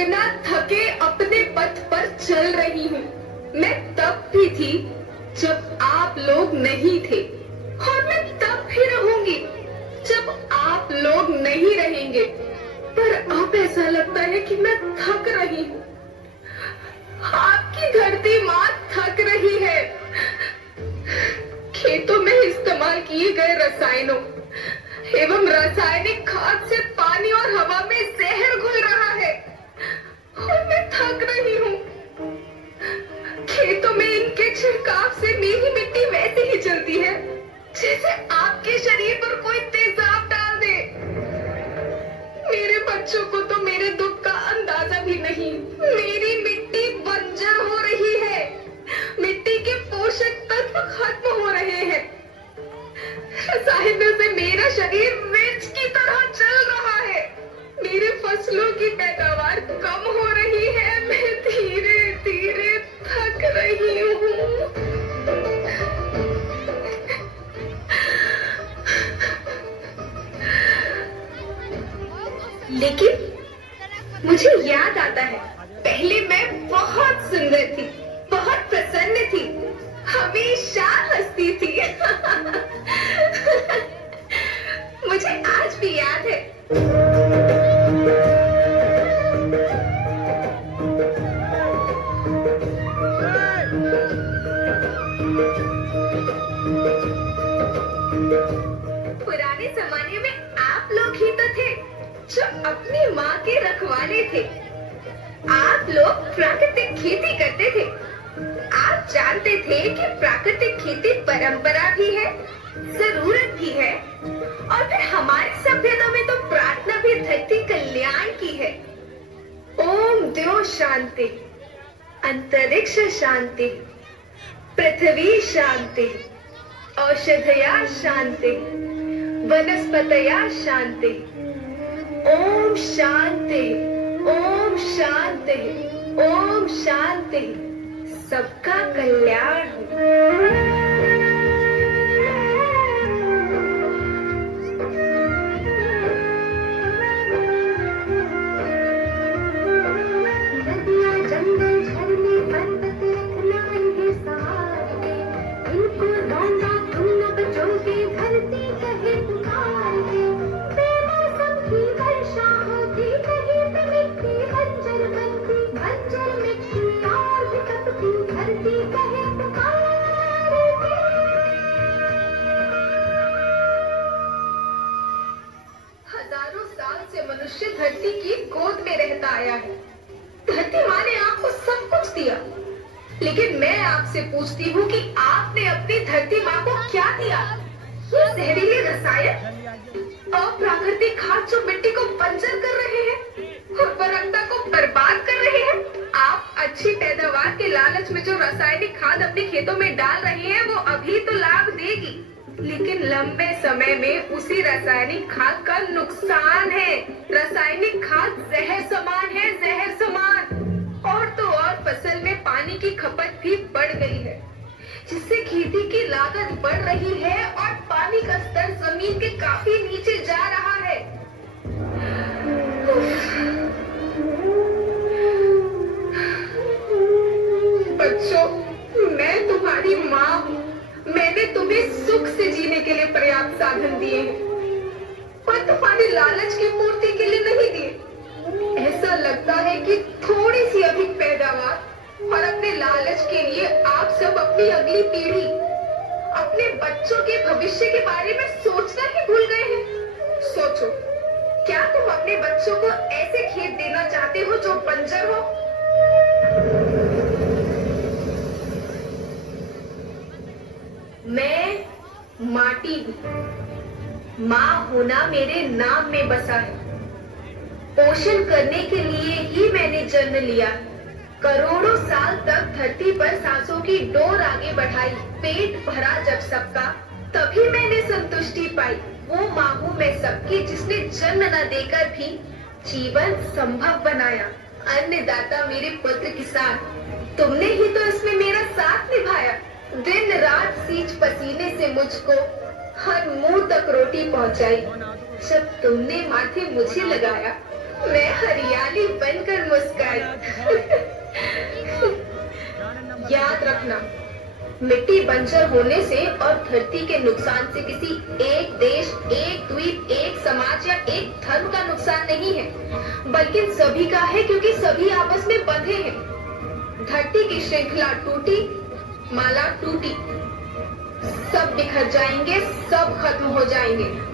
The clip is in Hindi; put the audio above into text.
बिना थके अपने पथ पर चल रही हूँ। मैं तब भी थी जब आप लोग नहीं थे, और मैं तब भी रहूंगी जब आप लोग नहीं रहेंगे। पर अब ऐसा लगता है कि मैं थक रही हूँ। आपकी धरती माँ थक रही है। खेतों में इस्तेमाल किए गए रसायनों एवं रासायनिक खाद से पानी और हवा में जहर घुल रहा है, और मैं थक रही हूँ। खेतों में इनके छिड़काव से मेरी मिट्टी वैसे ही चलती है जैसे आपके शरीर पर कोई तेजाब डाल दे। मेरे बच्चों को तो मेरे दुख का अंदाजा भी नहीं। मेरी मिट्टी बंजर हो रही है, मिट्टी के पोषक तत्व खत्म हो रहे हैं। रसायनों से मेरा शरीर मिर्च की तरह चल रहा है। मेरे फसलों की पैदावार कम हो रही है। मैं धीरे धीरे थक रही हूँ। लेकिन मुझे याद आता है, पहले मैं बहुत सुंदर थी, बहुत प्रसन्न थी, हमेशा हंसती थी। मुझे आज भी याद है। पुराने जमाने में आप लोग ही तो थे जो अपनी माँ के रखवाले थे। आप लोग प्राकृतिक खेती करते थे। आप जानते थे कि प्राकृतिक खेती परंपरा भी है, जरूरत भी है, और फिर हमारी सभ्यता में तो प्रार्थना भी धरती कल्याण की है। ओम द्यो शांति, अंतरिक्ष शांति, पृथ्वी शांति, औषधया शांति, वनस्पतया शांति। ओम शांति, ओम शांति, ओम शांति। सबका कल्याण हो। हजारों साल से मनुष्य धरती की गोद में रहता आया है। धरती माँ ने आपको सब कुछ दिया, लेकिन मैं आपसे पूछती हूँ कि आपने अपनी धरती माँ को क्या दिया? ये जहरीले रसायन, अप्राकृतिक खाद जो मिट्टी को बंजर कर रहे हैं, उर्वरकता को बर्बाद कर रहे हैं। आप अच्छी पैदावार के लालच में जो रासायनिक खाद अपने खेतों में डाल रहे हैं, वो अभी तो लाभ देगी, लेकिन लंबे समय में उसी रासायनिक खाद का नुकसान है। रासायनिक खाद जहर समान है, जहर समान। और तो और फसल में पानी की खपत भी बढ़ गई है, जिससे खेती की लागत बढ़ रही है और पानी का स्तर जमीन के काफी नीचे जा रहा है। बच्चों, मैं तुम्हारी माँ हूँ। मैंने तुम्हें सुख से जीने के लिए पर्याप्त साधन दिए हैं, पर तुम्हारी लालच की पूर्ति के लिए नहीं दिए। ऐसा लगता है कि थोड़ी सी अधिक पैदावार और अपने लालच के लिए आप सब अपनी अगली पीढ़ी, अपने बच्चों के भविष्य के बारे में सोचना ही भूल गए हैं। सोचो, क्या तुम अपने बच्चों को ऐसे खेत देना चाहते हो जो बंजर हो? मैं माटी हूँ। माँ होना मेरे नाम में बसा है। पोषण करने के लिए ही मैंने जन्म लिया। करोड़ों साल तक धरती पर सांसों की डोर आगे बढ़ाई। पेट भरा जब सबका, तभी मैंने संतुष्टि पाई। वो माँ हूँ मैं सबकी, जिसने जन्म न देकर भी जीवन संभव बनाया। अन्नदाता मेरे पुत्र किसान, तुमने ही तो इसमें मेरा साथ निभाया। दिन रात सींच पसीने से मुझको हर मुंह तक रोटी पहुंचाई। जब तुमने माथे मुझे लगाया, मैं हरियाली बनकर मुस्काई। याद रखना, मिट्टी बंजर होने से और धरती के नुकसान से किसी एक देश, एक द्वीप, एक समाज या एक धर्म का नुकसान नहीं है, बल्कि सभी का है, क्योंकि सभी आपस में बंधे हैं। धरती की श्रृंखला टूटी, माला टूटी, सब बिखर जाएंगे, सब खत्म हो जाएंगे।